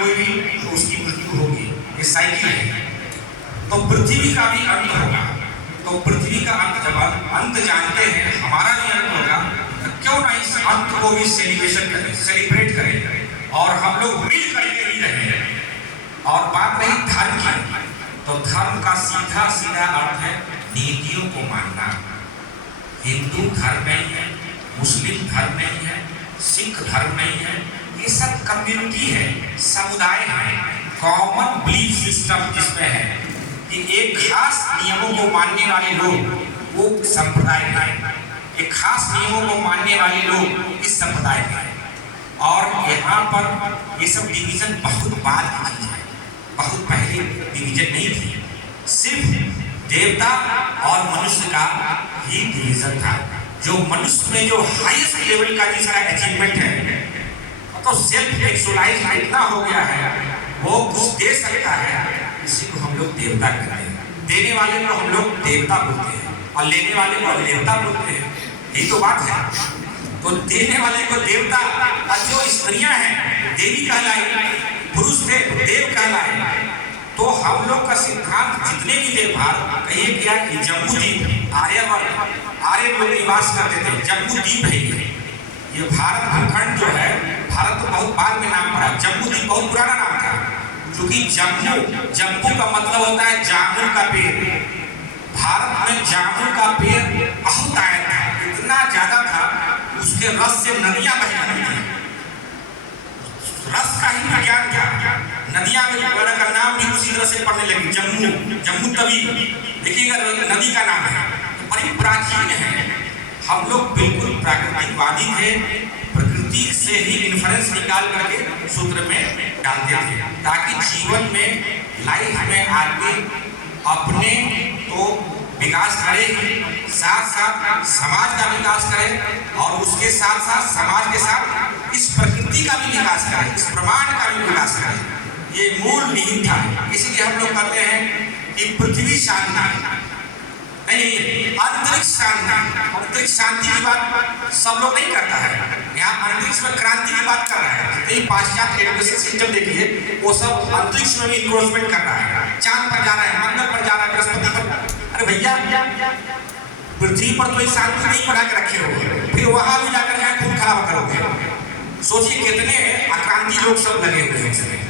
कोई भी तो उसकी मृत्यु होगी, ये साइकिल है। तो पृथ्वी का भी अंत होगा। तो पृथ्वी का अंत जब अंत जानते हैं, हमारा भी अंत होगा, तो क्यों ना इस अंत को भी सेलिब्रेट करें और हम लोग मिल करके ही रहें। और बात रही धर्म की, तो धर्म का सीधा सीधा अर्थ है नीतियों को मानना। हिंदू धर्म नहीं है, मुस्लिम धर्म नहीं है, सिख धर्म नहीं है, ये सब कम्युनिटी है, समुदाय है, कॉमन बिलीफ सिस्टम जिसमें है कि एक खास नियमों को मानने वाले लोग वो संप्रदाय का है, एक खास नियमों को मानने वाले लोग इस संप्रदाय का है। और यहाँ पर ये सब डिवीजन बहुत बाद की चीज है, बहुत पहले डिवीजन नहीं थी। सिर्फ देवता और मनुष्य का ही डिवीजन था। जो मनुष्य में जो हाईएस्ट लेवल का जिसका अचीवमेंट है, तो सेल्फ एक्चुअलाइज इतना हो गया है, वो कुछ दे सकता है, इसी को हम लोग देवता कहते हैं। देने वाले को हम लोग देवता बोलते हैं और लेने वाले को देवता बोलते हैं, यही तो बात है। तो देने वाले को देवता, और जो स्त्रियां हैं देवी कहलाई, पुरुष थे देव कहलाए। तो हम लोग का सिद्धांत जितने भी थे, भारत कहिए क्या कि जम्बू द्वीप, आर्य लोग निवास करते थे, जम्बू द्वीप है ये भारत भूखंड जो है। भारत तो बहुत बाद में नाम पड़ा, जम्बू द्वीप बहुत पुराना नाम था, क्योंकि जम्बू का मतलब होता है जामुन का पेड़। भारत में जामुन का पेड़ बहुत आया था, इतना ज्यादा था उसके रस से नदियां बह जाती थी। रस का ही विज्ञान क्या, नदियां का नाम भी उसी तरह से पढ़ने लगी। जम्मू तवी देखिएगा नदी का नाम है, तो बड़ी प्राचीन है। हम लोग बिल्कुल प्राकृतिकवादी थे, प्रकृति से ही इन्फ्लुएंस निकाल करके सूत्र में डालते थे, ताकि जीवन में लाइफ में आदमी अपने तो विकास करे, साथ साथ समाज का विकास करे, और उसके साथ साथ समाज के साथ इस प्रकृति का भी विकास करे, इस ब्रह्मांड का भी विकास करे। ये मूल निहित था। इसीलिए हम लोग कहते हैं कि पृथ्वी शांति नहीं, अंतरिक्ष शांति। अंतरिक्ष शांति की बात सब लोग नहीं करता है, यहाँ अंतरिक्ष में क्रांति की बात कर रहा है। तो पाश्चात्य एजुकेशन सिस्टम देखिए, वो सब अंतरिक्ष में भी इंक्रोचमेंट कर रहा है, चांद पर जा रहा है, मंगल पर जा रहा है, बृहस्पति पर। अरे भैया, पृथ्वी पर तो शांति नहीं बना के रखे हो, फिर वहां भी जाकर के खून खराब करोगे। सोचिए कितने आक्रांति लोग सब लगे हुए हैं।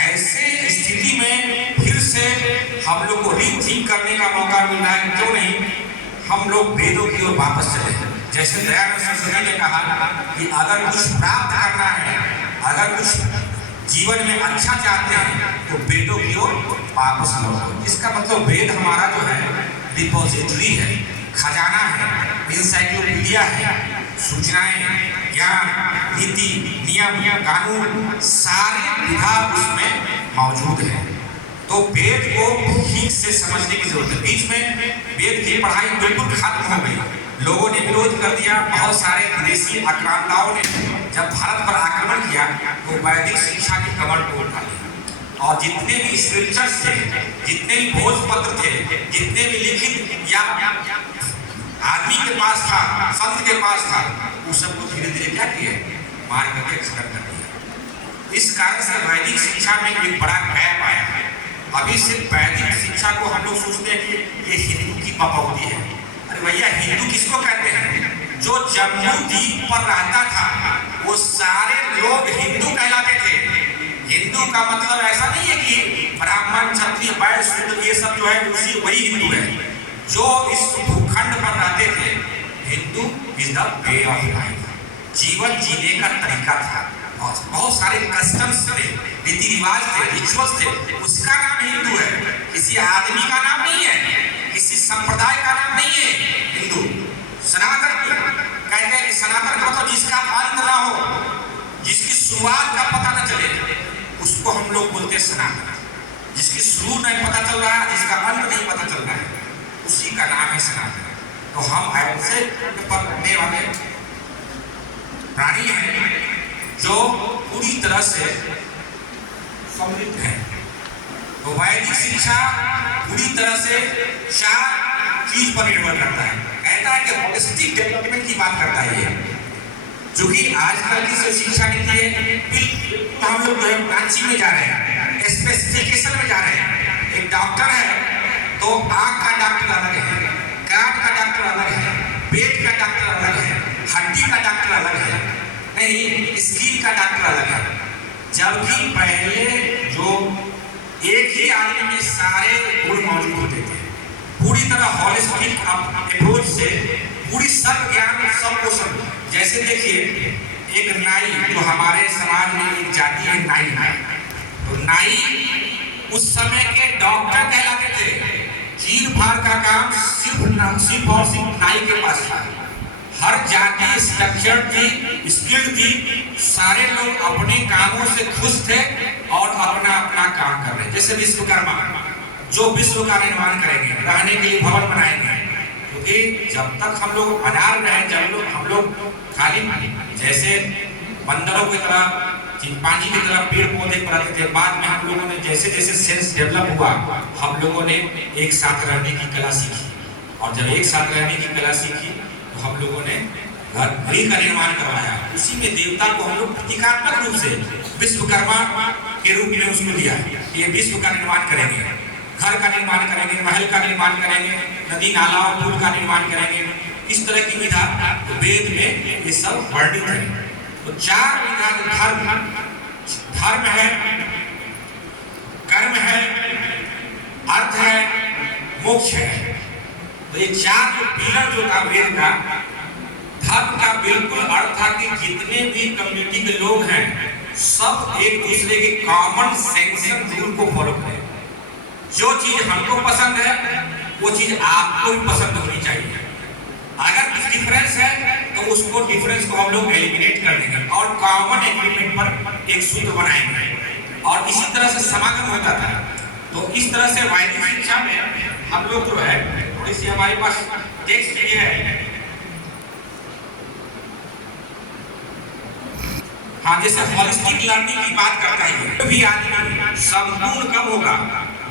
ऐसे स्थिति में फिर से हम लोग को रीथिंक करने का मौका मिल रहा है, क्यों नहीं हम लोग वेदों की ओर वापस चले। जैसे दयानंद सरस्वती ने कहा कि अगर कुछ प्राप्त करना है, अगर कुछ जीवन में अच्छा चाहते हैं, तो वेदों की ओर वापस लौटो। इसका मतलब वेद हमारा जो है रिपोजिटरी है, खजाना है, इंसाइक्लोपीडिया है, सूचनाएं, ज्ञान, नीति, नियम, कानून, सारे विभाग उसमें मौजूद है। तो वेद को ठीक से समझने की जरूरत है। बीच में वेद की पढ़ाई बिल्कुल खत्म हो गई, लोगों ने विरोध कर दिया। बहुत सारे विदेशी आक्रांताओं ने जब भारत पर आक्रमण किया, तो वैदिक शिक्षा की कमर तोड़ डाली, और जितने भी स्क्रिप्चर्स थे, जितने भी भोजपत्र थे, जितने भी लिखित या आदमी के पास था, संत के पास था, उस सबको धीरे धीरे क्या किया, मार करके खत्म कर दिया। इस कारण से वैदिक शिक्षा में एक बड़ा गैप आया है। अभी सिर्फ वैदिक शिक्षा को हम लोग सोचते हैं कि ये हिंदू की बपौती है। अरे भैया, हिंदू किसको कहते हैं? जो जम्मू द्वीप पर रहता था, वो सारे लोग हिंदू कहलाते थे। हिंदू का मतलब ऐसा नहीं है कि ब्राह्मण, क्षत्रिय, वैश्य, शूद्र ये सब जो है उसी वही हिंदू है। जो इस भूखंड पर रहते थे, Hindu is the way of life, जीवन जीने का तरीका था। बहुत सारे कस्टम्स थे, रीति रिवाज थे, रिचुअल्स थे, उसका नाम हिंदू है। किसी आदमी का नाम नहीं है, किसी संप्रदाय का नाम नहीं है हिंदू। सनातन कहते हैं कि सनातन मतलब जिसका अंत ना हो, जिसकी शुरुआत का पता न चले, उसको हम लोग बोलते हैं सनातन। जिसकी शुरू नहीं पता चल रहा है, जिसका अंत नहीं पता चल रहा है, उसी का नाम है सनातन। तो हम ऐसे पकड़ने वाले प्राणी हैं जो पूरी तरह से समृद्ध है। तो वैदिक शिक्षा पूरी तरह से 4 चीज पर निर्भर करता है। कहता है कि होलिस्टिक डेवलपमेंट की बात करता है ये। क्योंकि आजकल की जो शिक्षा नीति है बिल्कुल हम लोग ब्रांचिंग में जा रहे हैं, स्पेसिफिकेशन में जा रहे हैं। एक डॉक्टर है तो आँख का डॉक्टर अलग है, कान का डॉक्टर अलग है, पेट का डॉक्टर अलग है, हड्डी का डॉक्टर अलग है, नहीं स्किन का डॉक्टर अलग है। जबकि पहले जो एक ही आदमी में सारे गुण मौजूद होते थे, पूरी तरह हॉलिस्टिक अप्रोच से पूरी सब ज्ञान सब पोषण। जैसे देखिए एक नाई, जो हमारे समाज में एक जाति है नाई, तो नाई उस समय के डॉक्टर कहलाते थे। चीर फाड़ का काम सिर्फ और सिर्फ नाई के पास था। हर जाति स्ट्रक्चर थी, स्किल थी, सारे लोग अपने कामों से खुश थे और अपना अपना काम कर रहे। जैसे विश्वकर्मा जो विश्व का निर्माण करेंगे, रहने के लिए भवन बनाएंगे, क्योंकि जब तक हम लोग अनार रहे, जब हम लोग खाली जैसे बंदरों की तरह चिंपांजी की तरह पेड़ पौधे पर रहते थे, बाद में हम लोगों ने जैसे जैसे सेंस डेवलप हुआ, हम लोगों ने एक साथ रहने की कला सीखी, और जब एक साथ रहने की कला सीखी तो हम लोगों ने घर का निर्माण करवाया। उसी में देवता को हम लोग प्रतीकात्मक रूप से विश्वकर्मा के रूप में उसको दिया, ये विश्व का निर्माण करेंगे, घर का निर्माण करेंगे, महल का निर्माण करेंगे, नदी नाला और पुल का निर्माण करेंगे। इस तरह की विधा तो वेद में ये सब वर्णित है। तो चार विधा धर्म है, कर्म है, अर्थ है, मोक्ष है। तो ये चार जो पिलर जो था वेद का, धर्म का बिल्कुल अर्थ था कि जितने भी कम्युनिटी के लोग हैं सब एक दूसरे के कॉमन सेंसन रूल को फॉलो करें। जो चीज हमको पसंद है वो चीज आपको भी पसंद होनी चाहिए। अगर कुछ डिफरेंस है तो उसको डिफरेंस को हम लोग एलिमिनेट कर देंगे और कॉमन एग्रीमेंट पर एक सूत्र बनाएंगे, और इसी तरह से समागम होता था। तो इस तरह से वैदिक शिक्षा में हम लोग जो है थोड़ी सी हमारे पास टेक्स्ट ये है, हाँ, जैसे हॉलिस्टिक लर्निंग की बात करता है, भी आदमी संपूर्ण कब होगा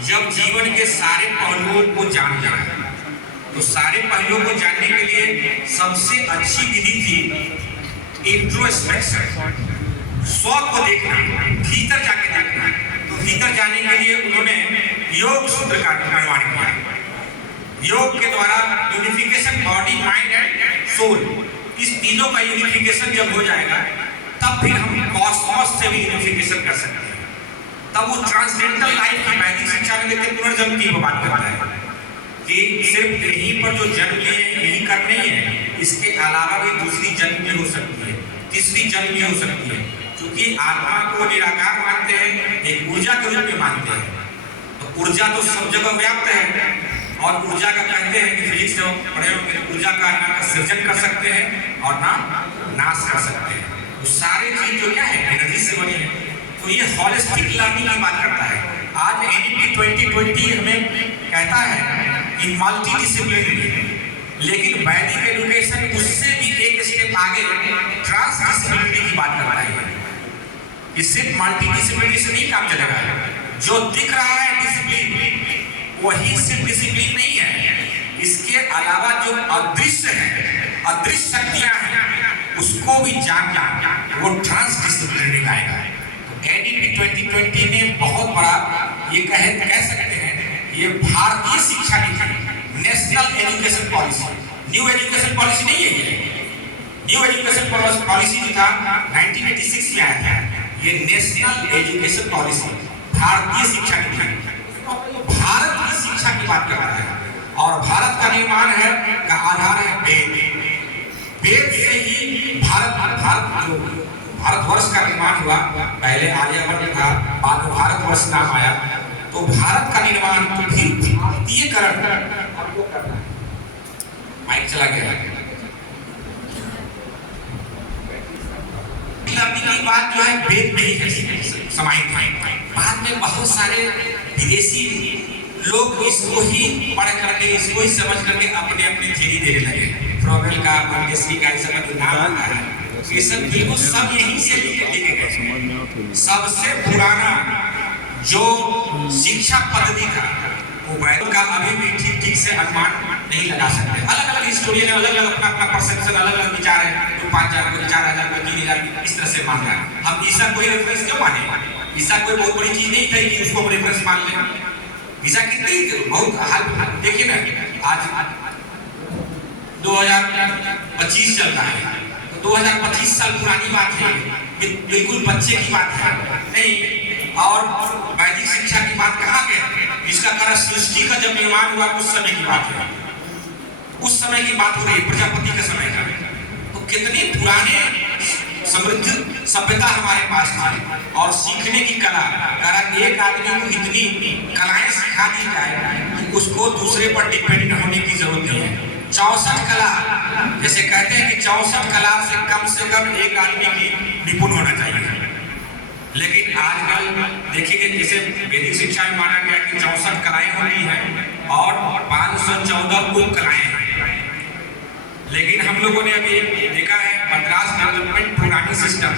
जब जीवन के सारे पहलुओं को जान जाए। तो सारे पहलुओं को जानने के लिए सबसे अच्छी विधि थी इंट्रोस्पेक्शन, स्व को देखना, भीतर जाके देखना। तो भीतर जाने के लिए उन्होंने योग सूत्र का निर्माण किया। योग के द्वारा unification body mind and soul, इस तीनों का यूनिफिकेशन जब हो जाएगा तब फिर हम कॉस्मोस से भी यूनिफिकेशन कर सकते हैं। तब वो ट्रांसडेंटल लाइफ की वैदिक शिक्षा में देखते पुनर्जन्म की बात करता है कि सिर्फ यहीं पर जो जन्म लिए यही कर नहीं है, इसके अलावा भी दूसरी जन्म भी हो सकती है, तीसरी जन्म भी हो सकती है। क्योंकि आत्मा को निराकार मानते हैं, एक ऊर्जा के रूप में मानते हैं। तो ऊर्जा तो सब जगह व्याप्त है, और ऊर्जा का कहते हैं कि फिजिक्स पढ़े ऊर्जा का ना सृजन कर सकते हैं और ना नाश कर सकते हैं। तो सारे चीज जो क्या है एनर्जी से बनी है। तो ये हॉलिस्टिक लर्निंग की बात करता है। आज एनईपी 2020 हमें कहता है इन मल्टी डिसिप्लिनरी, लेकिन वैदिक एजुकेशन उससे भी एक स्टेप आगे ट्रांस डिसिप्लिनरी की बात करता है कि सिर्फ मल्टी डिसिप्लिनरी से नहीं काम चलेगा। जो दिख रहा है डिसिप्लिन वही सिर्फ डिसिप्लिन नहीं है, इसके अलावा जो अदृश्य है, अदृश्य शक्तियां हैं, उसको भी जानना वो ट्रांस डिसिप्लिनरी आएगा। तो एनईपी 2020 ने बहुत बड़ा ये कह सकते हैं ये भारतीय शिक्षा नीति, national education policy, new education policy नहीं है ये। न्यू एजुकेशन पॉलिसी जो था 1986 में आया था, ये नेशनल एजुकेशन पॉलिसी भारतीय शिक्षा नीति भारत की शिक्षा की बात कर रहा है। और भारत का निर्माण है का आधार है वेद। वेद से ही भारतवर्ष का निर्माण हुआ। पहले आर्यभट्ट था, बाद में भारतवर्ष नाम आया। तो भारत का निर्माण तो भारतीयकरण आपको करना है। माइक चला गया। की बात जो है वेद में ही समाहित है। बाद में बहुत सारे विदेशी लोग इसको ही पढ़ करके, इसको ही समझ करके अपने अपने थ्योरी देने लगे। फ्रोबेल का, मंगेशरी का, इस सब का नाम आता है। ये सब बिल्कुल सब यहीं से लिखे गए। सबसे पुराना जो शिक्षा पद्धति था मोबाइल का अभी भी ठीक से अनुमान नहीं लगा सकते। अलग अलग हिस्टोरियन अलग अलग अपना अपना परसेप्शन, अलग अलग विचार है। तो 5,000 को 4,000 को 3,000 इस तरह से मान रहा है। हम ईसा कोई रेफरेंस क्यों माने? ईसा कोई बहुत बड़ी चीज नहीं थी कि उसको रेफरेंस मान लें। ईसा कितनी बहुत हाल देखिए ना, आज 2025 चल रहा है, तो 2025 साल पुरानी बात है, ये बिल्कुल बच्चे की बात है नहीं। और वैदिक शिक्षा की बात कहाँ गया? इसका कारण सृष्टि का जब निर्माण हुआ उस समय की बात है, उस समय की बात हो रही है, प्रजापति के समय का। तो कितनी पुराने समृद्ध सभ्यता हमारे पास थी और सीखने की कला। कारण एक आदमी को इतनी कलाएं सिखा दी जाए कि उसको दूसरे पर डिपेंड होने की जरूरत नहीं है। 64 कला, जैसे कहते हैं कि 64 कला से कम एक आदमी की निपुण होना चाहिए। लेकिन आजकल देखिए जैसे वैदिक शिक्षा में माना गया कि 64 कलाएं होती हैं और 514 उप कलाएं हैं। लेकिन हम लोगों ने अभी देखा है मद्रास डेवलपमेंट प्रोग्रामिंग सिस्टम,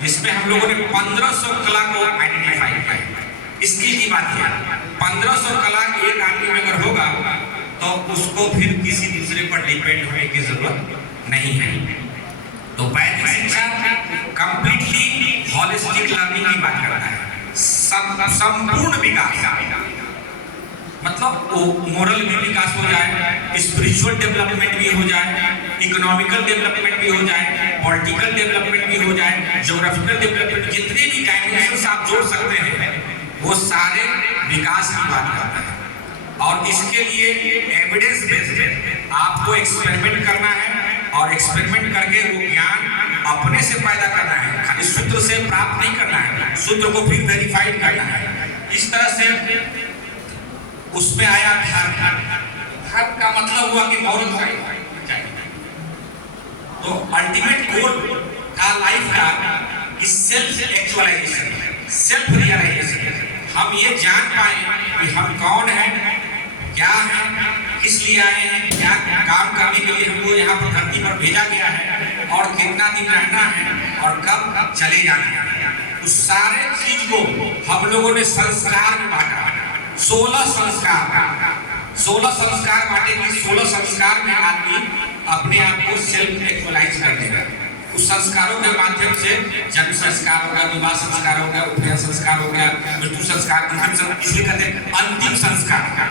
जिसमें हम लोगों ने 1500 कला को आइडेंटिफाई किया है। स्किल की बात है, 1500 कला एक आदमी में अगर होगा तो उसको फिर किसी दूसरे पर डिपेंड होने की जरूरत नहीं है। तो वैदिक शिक्षा कंप्लीटली हॉलिस्टिक लर्निंग की बात करता है, संपूर्ण विकास, मतलब मोरल भी विकास हो जाए, स्पिरिचुअल डेवलपमेंट भी हो जाए, इकोनॉमिकल डेवलपमेंट भी हो जाए, पॉलिटिकल डेवलपमेंट भी हो जाए, ज्योग्राफिकल डेवलपमेंट, जितने भी डायमेंशन आप जोड़ सकते हैं वो सारे विकास की बात करता है। और इसके लिए एविडेंस बेस्ड आपको एक्सपेरिमेंट करना है और एक्सपेरिमेंट करके वो ज्ञान अपने से पैदा करना है, खाली सूत्र से प्राप्त नहीं करना है, सूत्र को फिर वेरीफाइड करना है। इस तरह से उसमें आया धर्म का मतलब हुआ कि मॉरल चाहिए। तो अल्टीमेट गोल का लाइफ का सेल्फ एक्चुअलाइजेशन, सेल्फ रियलाइजेशन। हम ये जान पाए कि हम कौन हैं, क्या हैं, किस लिए आए हैं, क्या काम करने के लिए हमको यहाँ पर धरती पर भेजा गया है और कितना दिन रहना है और कब चले जाना है। उस सारे चीज को हम लोगों ने संस्कार में बांटा। 16 संस्कार बांटे कि 16 संस्कार में आदमी अपने आप को सेल्फ एक्चुअलाइज कर देगा। उस संस्कारों के माध्यम से जन्म संस्कार हो गया, विवाह संस्कार हो गया, उपनयन संस्कार हो गया, मृत्यु संस्कार, इसलिए कहते हैं अंतिम संस्कार।